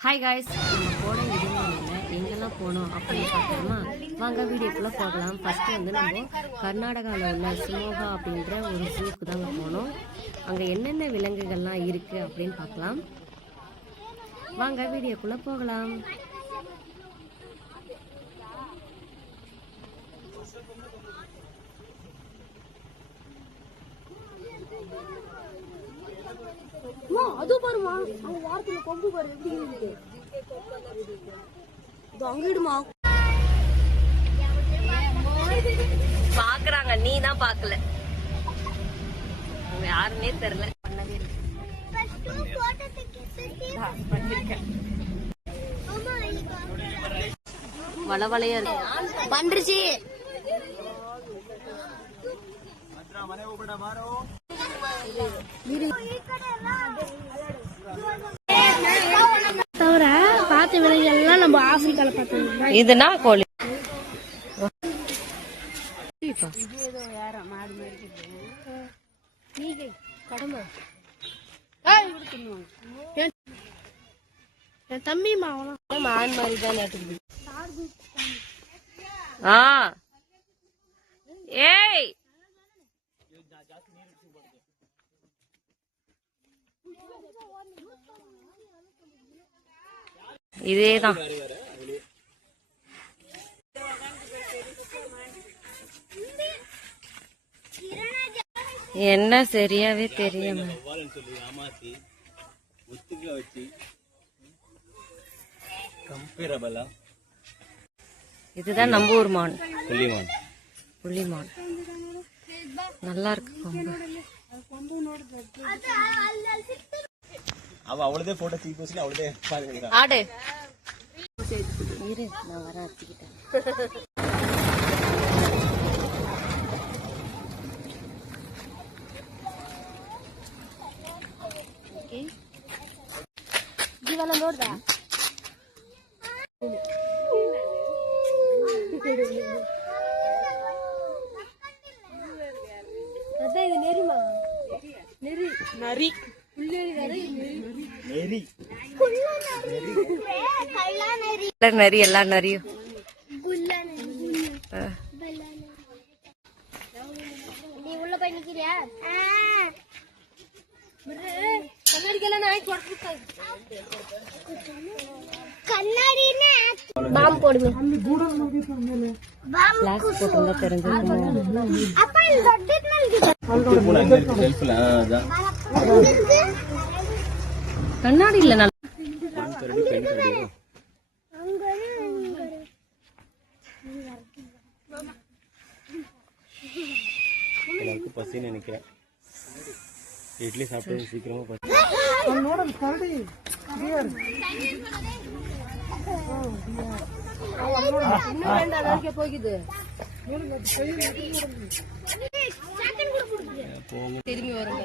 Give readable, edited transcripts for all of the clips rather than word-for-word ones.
Hi guys, நம்ம போன விடுமுறையில் எங்கெல்லாம் போனோம் அப்படின்னு பார்க்கலாமா? வாங்க வீடியோக்குள்ளே போகலாம். ஃபஸ்ட்டு வந்து நம்ம கர்நாடகாவில் உள்ள சிமோகா அப்படின்ற ஒரு ஜூக்கு தாங்க போனோம். அங்கே என்னென்ன விலங்குகள்லாம் இருக்குது அப்படின்னு பார்க்கலாம். வாங்க வீடியோக்குள்ளே போகலாம். அது பாருமா, அவங்க வாரத்துல கொம்பு பாரு எப்படி இருக்கு. அங்கிடுமா பாக்குறாங்க, நீ தான் பாக்கல, யாருமே தெரியல. வளவளையா இருக்கு பண்ருச்சு. தவிர பார்த்த விலங்கு எல்லாம் நம்ம ஆப்பிரிக்கால பார்த்தோம். இதுனா கோழி. தம்பி மாவளம் மான் மாதிரி தான் நேற்று. ஏய் இதேதான். என்ன சரியாவே தெரியாம இதுதான் நம்ம ஊர் மான், புள்ளிமான். நல்லா இருக்கு கொம்பு. ஆடு இரு, நான் வர அடிச்சுக்கிட்டேன். ಜೀವನ ನೋಡ್ದ ಅದ ಇದು ನೆರಿಮಾ ನೆರಿ ನರಿ நரி, எல்லா நரியும். நீ உள்ள போய் நிக்கிறியா? பாம்பு போடுங்க. கண்ணாடி இல்ல. நல்லா பசின்னு நினைக்கிறேன். இட்லி சாப்பிட்டு சீக்கிரமா பசி. போகுது. திரும்பி வரும்.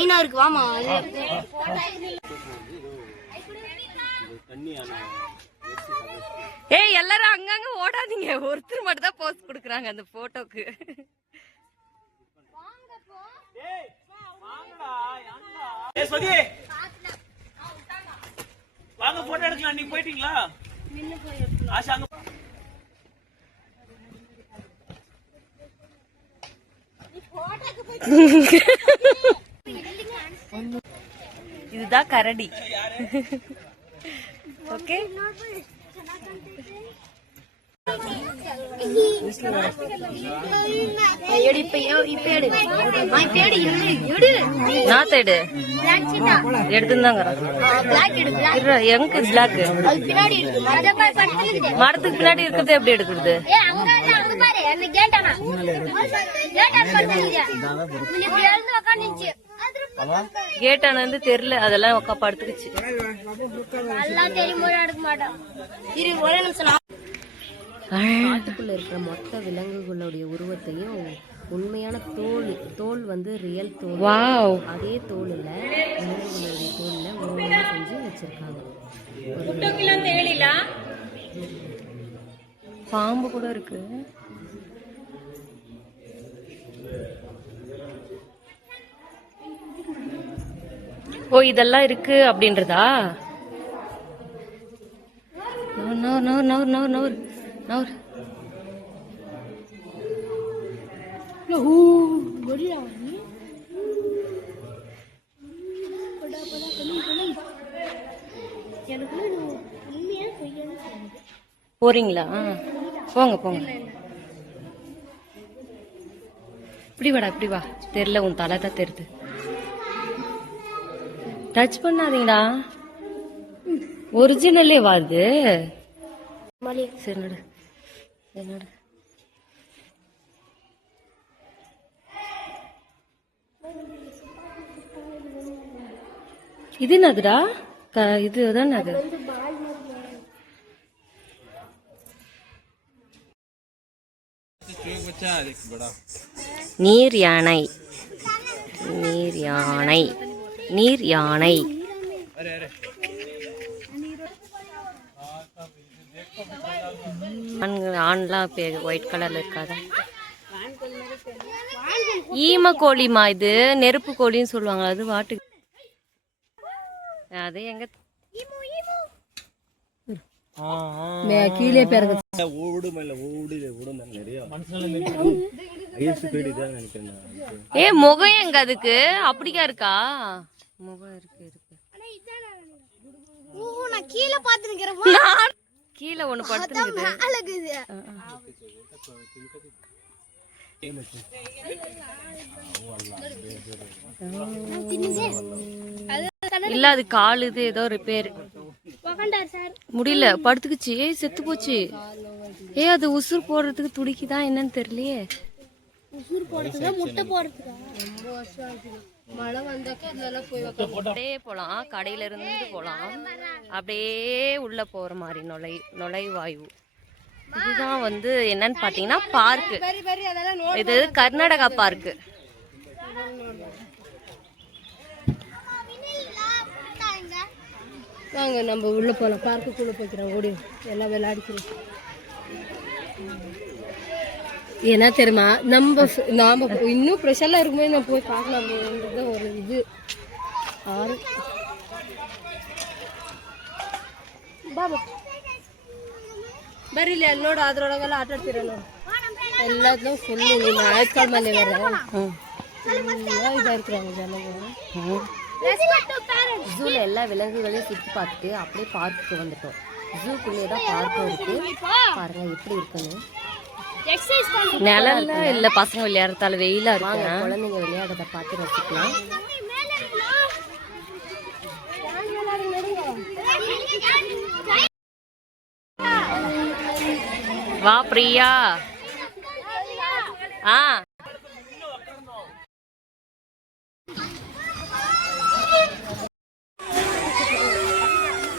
ஐநா இருக்கு, வாமா. ஏய், எல்லாரும் அங்கங்க ஓடாதீங்க. ஒருத்தர் மட்டும் தான் போஸ்ட் கொடுக்குறாங்க அந்த போட்டோக்கு. வாங்க போட்டோ எடுக்கலாம். நீங்க போயிட்டீங்களா? ஆஷா அங்க இதுதான் கரடி. ஓகே, மரத்துக்கு பின்னாடி இருக்கிறது எப்படி எடுக்கிறது? கேட்டான வந்து தெரியல, அதெல்லாம் உக்கா படுத்துருச்சு. காட்டுக்குள்ள இருக்கிற மொத்த விலங்குகளுடைய உருவத்தையும் உண்மையான தோல் வந்து ரியல் தோல், அதே தோல்ல விலங்குகளுடைய தோல்ல உருவமா செஞ்சு வச்சிருக்காங்க. பாம்பு கூட இருக்கு. ஓ இதெல்லாம் இருக்கு அப்படின்றதா? நவர் போறீங்களா? போங்க போங்க. இப்படி வாடா, இப்படி வா. தெரியல, உன் தலை தான் தெரியுது. டச் பண்ணாதீங்கடா. ஒரிஜினலே வாது. சரி நடு, சரி நடு. இது என்னதுடா? இதுதானே அது. நீர் யானை, நீர் யானை, நீர் யானை. ஆண்லாம் ஒயிட் கலர்ல இருக்காதா? ஈம கோழிமா இது, நெருப்பு கோழின்னு சொல்லுவாங்க. அது வாட்டுக்கு அது எங்க கீழே பேருங்க. ஏ முகம் எங்க அதுக்கு? அப்படிக்கா இருக்கா? முகம் இருக்கு இருக்கு. நான் கீழே பாத்துக்கிறேன். கீழே ஒண்ணு படுத்துக்குது. இல்ல அது கால் இது ஏதோ ரிப்பேர் முடியல, படுத்துக்குச்சு. ஏய் செத்து போச்சு. ஏ அது உசுர் போடுறதுக்கு துடிக்குதா என்னன்னு தெரியலையே. உசுர் போடுறதுக்கு முட்டை போடுறதுக்கு ரொம்ப வருஷம் ஆகுது. மழை வந்தாக்க இதெல்லாம் போய் அப்படியே போலாம், கடையில இருந்து போலாம். அப்படியே உள்ள போற மாதிரி நுழைவாயு. இதுதான் வந்து என்னன்னு பாத்தீங்கன்னா பார்க்கு. இது கர்நாடகா பார்க்கு. வாங்க நம்ம உள்ள போலாம். பார்க்குக்குள்ள போய்க்கிறோம். ஓடி எல்லாம் விளையாடிக்கிறோம். என்ன தெரியுமா, நாம இன்னும் ப்ரெஷர்லாம் இருக்கும்போது நம்ம போய் பார்க்கலாம்ன்றது ஒரு இது. ಬಾಬಾ ಬರೀಲಿ ಅಲ್ಲಿ ನೋಡು, ಅದ್ರೊಳಗೆಲ್ಲ ಆಟ ಆಡ್ತಿರಲ್ಲ ಎಲ್ಲದೂ ಫುಲ್ಲು. ನಿಮ್ಮ ಆಯ್ಕಾಳ ಮನೆ ಬೇರೆ இதாயிருக்குறாங்க ஜனங்க. ஜூல எல்லா விலங்குகளையும் சுற்றி பார்த்துட்டு அப்படியே பார்க்குக்கு வந்துட்டோம். ஜூக்குள்ளே தான் பார்க்கும் இருக்கு. பாருங்க எப்படி இருக்குன்னு. நிழல்ல இல்ல, பசங்க விளையாடுறதால வெயிலா இருக்கு. குழந்தைங்க விளையாடுறத பார்த்து ரசிக்கலாம். வா பிரியா.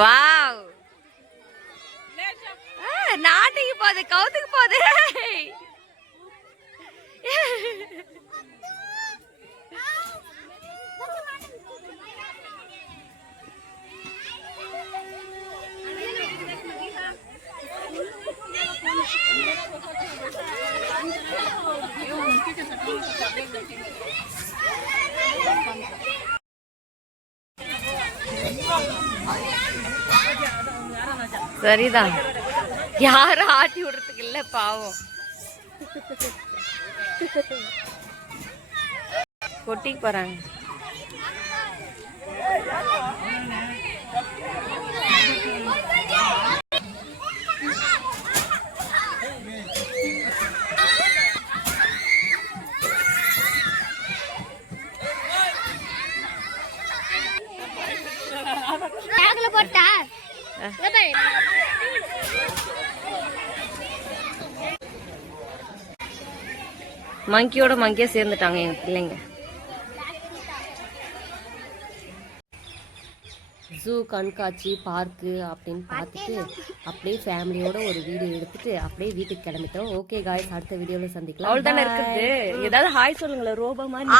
வாவ், நாட்டுக்கு போகுது, கவுத்துக்கு போகுது. சரிதான், யாரும் ஆட்டி விடுறதுக்கு இல்ல, பாவம். கொட்டிக்கு போறாங்க. மங்கியோட மங்கியா சேர்ந்துட்டாங்க எங்க பிள்ளைங்க. ஜூ, கண்காட்சி, பார்க்கு அப்படின்னு பார்த்துட்டு அப்படியே ஃபேமிலியோட ஒரு வீடியோ எடுத்துட்டு அப்படியே வீட்டுக்கு கிளம்பிட்டோம். ஓகே காய்ஸ், அடுத்த வீடியோல சந்திக்கலாம். அவ்வளவு தானே இருக்குது. ஏதாவது ஹாய் சொல்லுங்களேன். ரோபா மாதிரி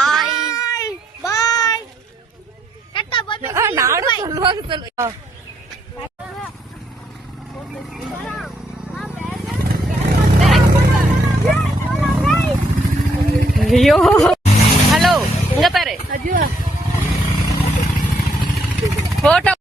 பாய். நானும் சொல்லுவாங்க சொல்லுங்க. ஐயோ, ஹலோ, இங்க பாரு.